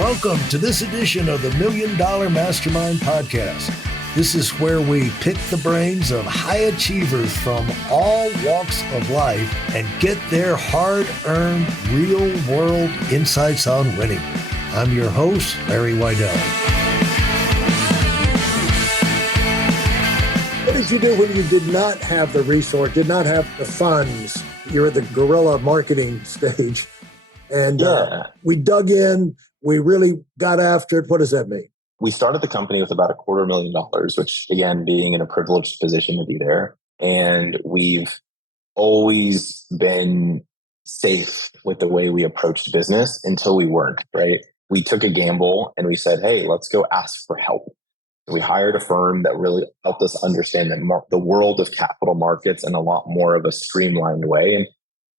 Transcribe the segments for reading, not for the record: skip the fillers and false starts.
Welcome to this edition of the Million Dollar Mastermind podcast. This is where we pick the brains of high achievers from all walks of life and get their hard-earned, real-world insights on winning. I'm your host, Larry Weidel. What did you do when you did not have the resource, did not have the funds? You're at the guerrilla marketing stage. And we dug in. We really got after it. What does that mean? We started the company with about $250,000, which again, being in a privileged position to be there. And we've always been safe with the way we approached business until we weren't, right? We took a gamble and we said, hey, let's go ask for help. So we hired a firm that really helped us understand the world of capital markets in a lot more of a streamlined way. And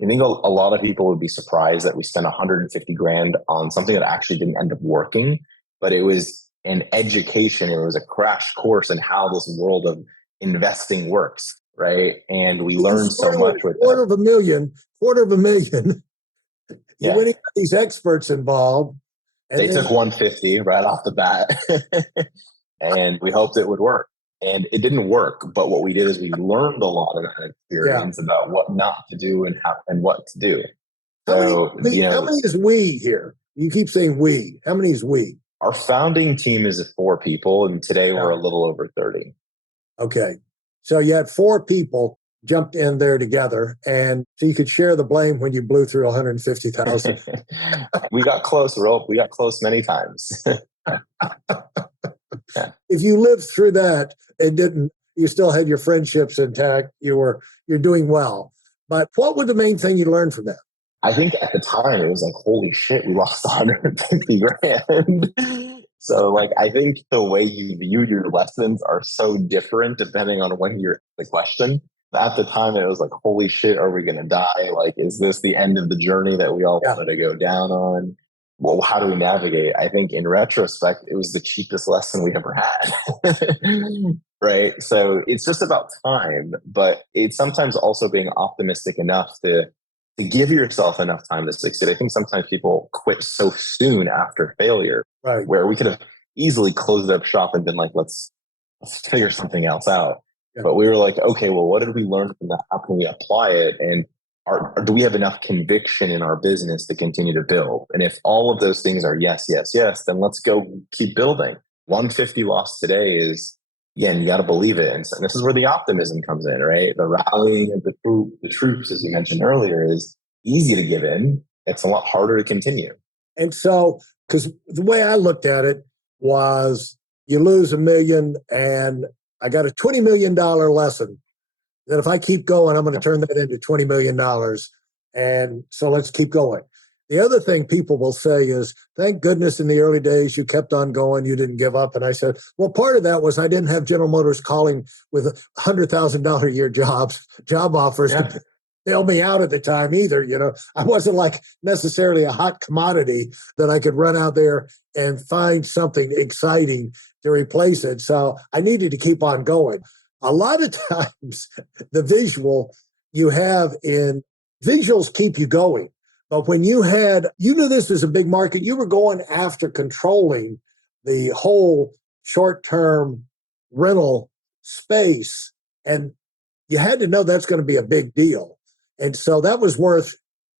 I think a lot of people would be surprised that we spent $150,000 on something that actually didn't end up working, but it was an education. It was a crash course in how this world of investing works, right? And we learned so much with quarter of a million. Yeah. When you got these experts involved. They took 150 right off the bat, and we hoped it would work. And it didn't work, but what we did is we learned a lot of that experience about what not to do and how and what to do. So, how many is we here? You keep saying we. How many is we? Our founding team is 4 people, and today we're a little over 30. Okay. So you had 4 people jumped in there together, and so you could share the blame when you blew through 150,000. We got close, Rope. We got close many times. Yeah. If you lived through that and you still had your friendships intact, you're doing well. But what was the main thing you learned from that? I think at the time it was like, holy shit, we lost $150,000. So I think the way you view your lessons are so different depending on when you're the question. At the time it was like, holy shit, are we going to die? Is this the end of the journey that we all wanted to go down on? Well, how do we navigate? I think in retrospect, it was the cheapest lesson we ever had. Right? So it's just about time, but it's sometimes also being optimistic enough to give yourself enough time to succeed. I think sometimes people quit so soon after failure, right? Where we could have easily closed up shop and been like, let's figure something else out. Yeah. But we were like, okay, well, what did we learn from that? How can we apply it? And do we have enough conviction in our business to continue to build? And if all of those things are yes, yes, yes, then let's go keep building. 150 lost today is, again, you got to believe it. And this is where the optimism comes in, right? The rallying of the troops, as you mentioned earlier, is easy to give in. It's a lot harder to continue. And so, because the way I looked at it was you lose $1 million and I got a $20 million lesson. That if I keep going, I'm going to turn that into $20 million. And so let's keep going. The other thing people will say is, thank goodness in the early days you kept on going, you didn't give up. And I said, well, part of that was I didn't have General Motors calling with $100,000 a year job offers to bail me out at the time either. I wasn't necessarily a hot commodity that I could run out there and find something exciting to replace it. So I needed to keep on going. A lot of times, the visual you have in visuals keep you going. But when you knew this was a big market, you were going after controlling the whole short-term rental space. And you had to know that's going to be a big deal. And so that was worth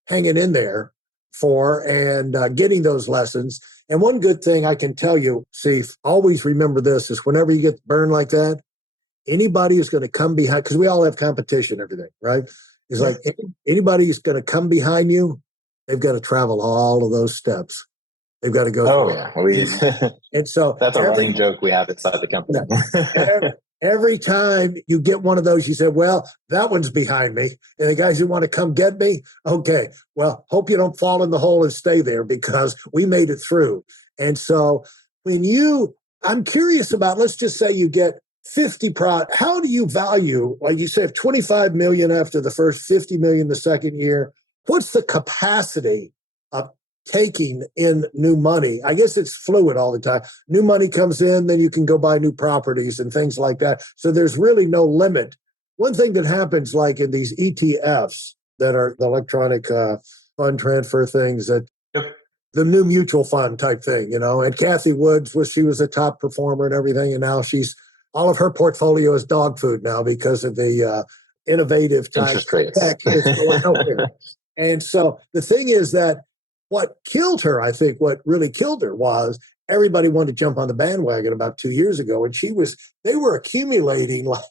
hanging in there for and getting those lessons. And one good thing I can tell you, Sief, always remember this, is whenever you get burned like that, anybody is going to come behind, because we all have competition, everything, right? It's like anybody who's going to come behind you, they've got to travel all of those steps. They've got to go through. Yeah. And so that's a running joke we have inside the company. Every time you get one of those, you say, well, that one's behind me. And the guys who want to come get me, okay, well, hope you don't fall in the hole and stay there because we made it through. And so I'm curious about, let's just say you get 50 how do you value, like you said, 25 million after the first, 50 million the second year? What's the capacity of taking in new money? I guess it's fluid all the time. New money comes in, then you can go buy new properties and things like that. So there's really no limit. One thing that happens like in these ETFs that are the electronic fund transfer things that the new mutual fund type thing, and Kathy Woods she was a top performer and everything. And now all of her portfolio is dog food now because of the innovative type interest rates. tech is going nowhere. And so the thing is that what killed her, I think what really killed her was everybody wanted to jump on the bandwagon about 2 years ago. And they were accumulating like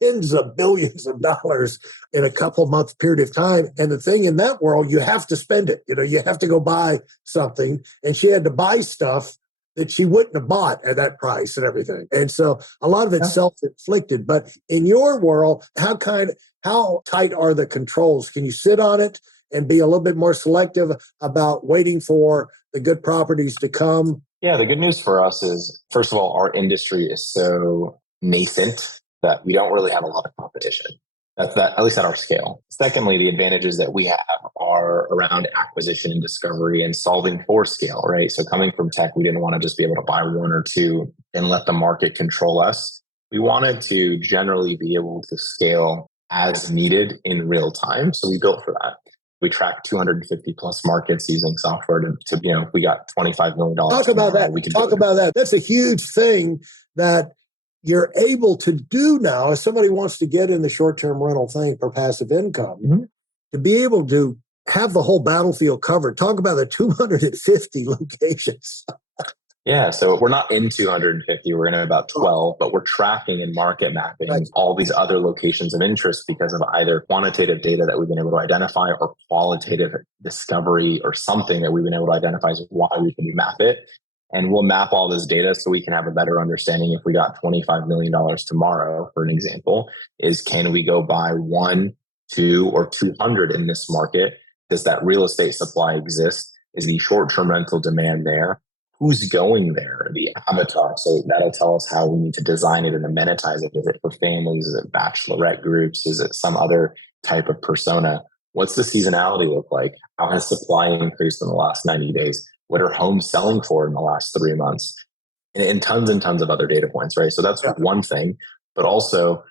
tens of billions of dollars in a couple month period of time. And the thing in that world, you have to spend it. You have to go buy something. And she had to buy stuff that she wouldn't have bought at that price and everything. And so a lot of it's self-inflicted. But in your world, how tight are the controls? Can you sit on it and be a little bit more selective about waiting for the good properties to come? Yeah, the good news for us is, first of all, our industry is so nascent that we don't really have a lot of competition. That's that, at least at our scale. Secondly, the advantages that we have are around acquisition and discovery and solving for scale, right? So coming from tech, we didn't want to just be able to buy one or two and let the market control us. We wanted to generally be able to scale as needed in real time. So we built for that. We track 250 plus markets using software to if we got $25 million. Talk about that. Talk about that. That's a huge thing that you're able to do now. If somebody wants to get in the short-term rental thing for passive income, to be able to have the whole battlefield covered. Talk about the 250 locations. Yeah, so we're not in 250, we're in about 12, but we're tracking and market mapping all these other locations of interest because of either quantitative data that we've been able to identify or qualitative discovery or something that we've been able to identify as why we can map it. And we'll map all this data so we can have a better understanding if we got $25 million tomorrow, for an example, is can we go buy 1, 2, or 200 in this market? Does that real estate supply exist? Is the short-term rental demand there? Who's going there, the avatar. So that'll tell us how we need to design it and amenitize it. Is it for families? Is it bachelorette groups? Is it some other type of persona? What's the seasonality look like? How has supply increased in the last 90 days? What are homes selling for in the last 3 months? And tons of other data points, right? So that's one thing. But also,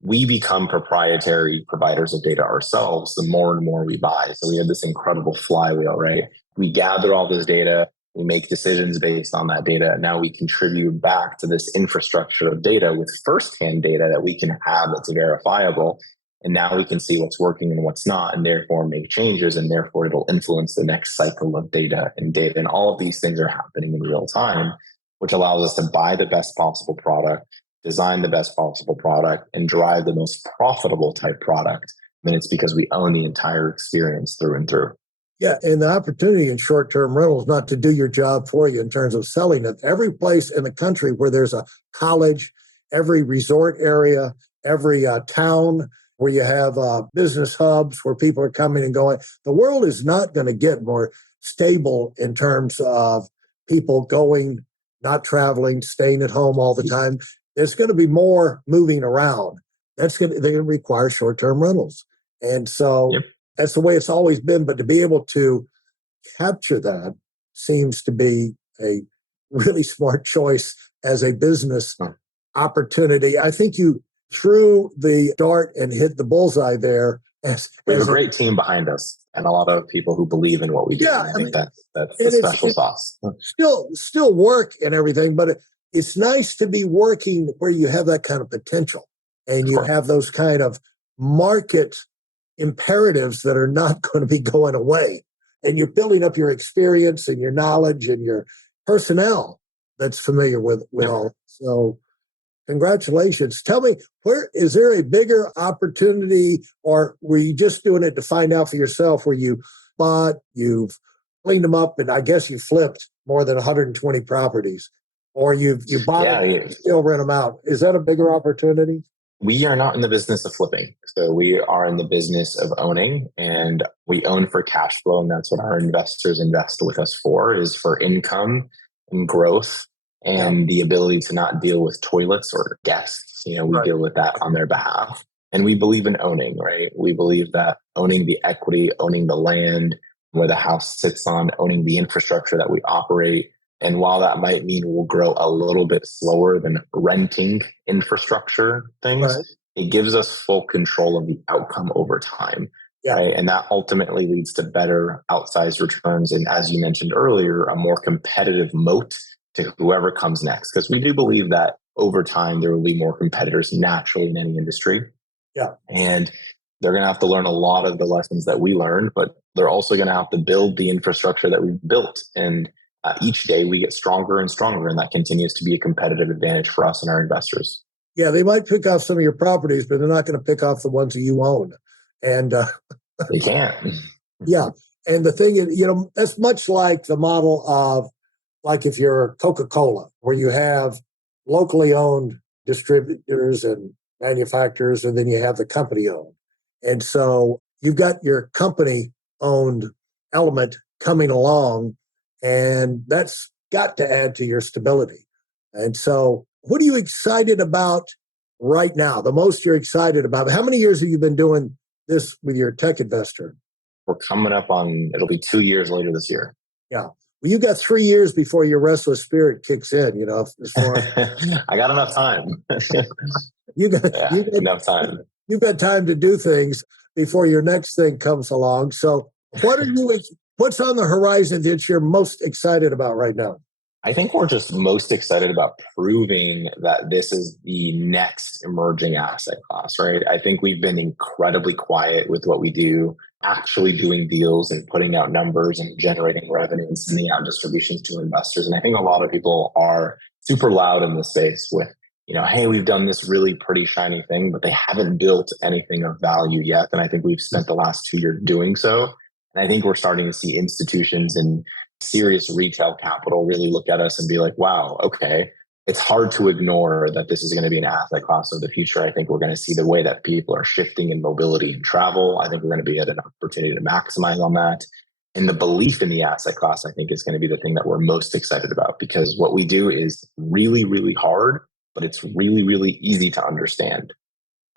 we become proprietary providers of data ourselves the more and more we buy. So we have this incredible flywheel, right? We gather all this data. We make decisions based on that data. Now we contribute back to this infrastructure of data with firsthand data that we can have that's verifiable. And now we can see what's working and what's not, and therefore make changes. And therefore it'll influence the next cycle of data. And all of these things are happening in real time, which allows us to buy the best possible product, design the best possible product, and drive the most profitable type product. And it's because we own the entire experience through and through. Yeah, and the opportunity in short-term rentals not to do your job for you in terms of selling it. Every place in the country where there's a college, every resort area, every town where you have business hubs where people are coming and going, the world is not going to get more stable in terms of people going, not traveling, staying at home all the time. There's going to be more moving around. They're going to require short-term rentals. And so that's the way it's always been. But to be able to capture that seems to be a really smart choice as a business opportunity. I think you threw the dart and hit the bullseye there. We have a great team behind us and a lot of people who believe in what we do. Yeah, I think that's the special sauce. Still work and everything, but it's nice to be working where you have that kind of potential and you have those kind of market imperatives that are not going to be going away. And you're building up your experience and your knowledge and your personnel that's familiar with all. So congratulations. Tell me, is there a bigger opportunity, or were you just doing it to find out for yourself where you've cleaned them up and I guess you flipped more than 120 properties, or you bought them and still rent them out? Is that a bigger opportunity? We are not in the business of flipping. So we are in the business of owning, and we own for cash flow. And that's what our investors invest with us for, is for income and growth and the ability to not deal with toilets or guests. We deal with that on their behalf. And we believe in owning, right? We believe that owning the equity, owning the land where the house sits on, owning the infrastructure that we operate. And while that might mean we'll grow a little bit slower than renting infrastructure things, it gives us full control of the outcome over time. Yeah. right? And that ultimately leads to better outsized returns. And as you mentioned earlier, a more competitive moat to whoever comes next. Because we do believe that over time, there will be more competitors naturally in any industry. Yeah. And they're going to have to learn a lot of the lessons that we learned, but they're also going to have to build the infrastructure that we've built. And each day we get stronger and stronger, and that continues to be a competitive advantage for us and our investors. Yeah, they might pick off some of your properties, but they're not going to pick off the ones that you own. And They can't. yeah, and the thing is, that's much like the model of, like, if you're Coca-Cola, where you have locally owned distributors and manufacturers, and then you have the company owned. And so you've got your company owned element coming along, and that's got to add to your stability. And so what are you excited about right now? The most you're excited about? How many years have you been doing this with your Techvestor? We're coming up on, it'll be 2 years later this year. Yeah. Well, you got 3 years before your restless spirit kicks in, as far I got enough time. you got enough time. You've got time to do things before your next thing comes along. So what's on the horizon that you're most excited about right now? I think we're just most excited about proving that this is the next emerging asset class, right? I think we've been incredibly quiet with what we do, actually doing deals and putting out numbers and generating revenue and sending out distributions to investors. And I think a lot of people are super loud in the space with, hey, we've done this really pretty shiny thing, but they haven't built anything of value yet. And I think we've spent the last 2 years doing so. And I think we're starting to see institutions and serious retail capital really look at us and be like, wow, okay, it's hard to ignore that this is going to be an asset class of the future. I think we're going to see the way that people are shifting in mobility and travel. I think we're going to be at an opportunity to maximize on that. And the belief in the asset class, I think, is going to be the thing that we're most excited about, because what we do is really, really hard, but it's really, really easy to understand,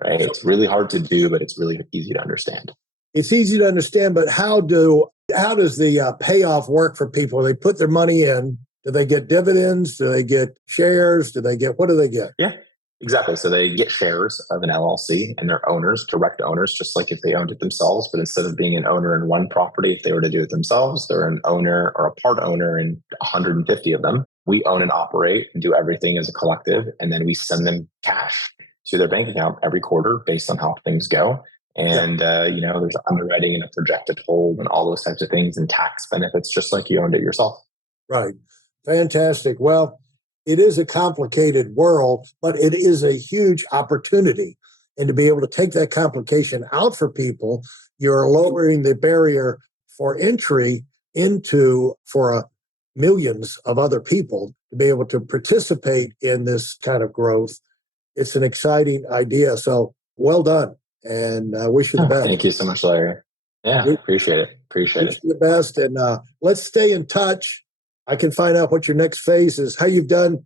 right? It's really hard to do, but it's really easy to understand. It's easy to understand, but how does the payoff work for people? They put their money in. Do they get dividends? Do they get shares? What do they get? Yeah, exactly. So they get shares of an LLC, and they're owners, direct owners, just like if they owned it themselves. But instead of being an owner in one property, if they were to do it themselves, they're an owner or a part owner in 150 of them. We own and operate and do everything as a collective. And then we send them cash to their bank account every quarter based on how things go. And, there's underwriting and a projected hold and all those types of things and tax benefits, just like you owned it yourself. Right. Fantastic. Well, it is a complicated world, but it is a huge opportunity. And to be able to take that complication out for people, you're lowering the barrier for entry for millions of other people to be able to participate in this kind of growth. It's an exciting idea. So well done. And I wish you the best. Thank you so much, Larry. Yeah, appreciate it. Wish you the best. And let's stay in touch. I can find out what your next phase is, how you've done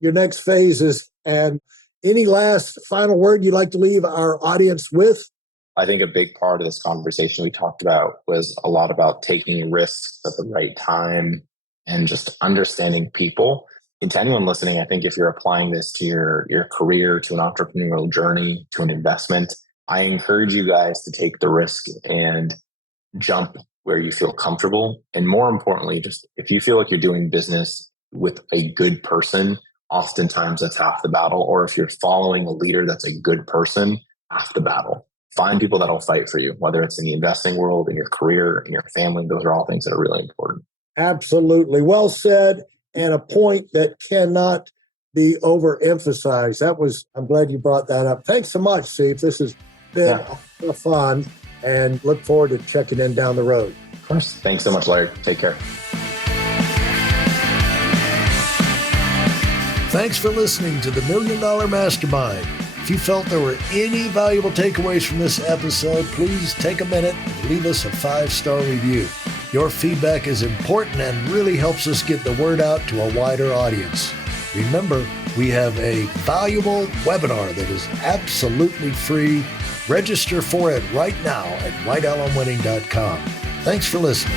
your next phases. And any last final word you'd like to leave our audience with? I think a big part of this conversation we talked about was a lot about taking risks at the right time and just understanding people. And to anyone listening, I think if you're applying this to your career, to an entrepreneurial journey, to an investment, I encourage you guys to take the risk and jump where you feel comfortable. And more importantly, just if you feel like you're doing business with a good person, oftentimes that's half the battle. Or if you're following a leader that's a good person, half the battle. Find people that'll fight for you, whether it's in the investing world, in your career, in your family. Those are all things that are really important. Absolutely. Well said. And a point that cannot be overemphasized. I'm glad you brought that up. Thanks so much, Sief. This has been a lot of fun, and look forward to checking in down the road. Of course. Thanks so much, Larry. Take care. Thanks for listening to the Million Dollar Mastermind. If you felt there were any valuable takeaways from this episode, please take a minute and leave us a 5-star review. Your feedback is important and really helps us get the word out to a wider audience. Remember, we have a valuable webinar that is absolutely free. Register for it right now at weidelonwinning.com. Thanks for listening.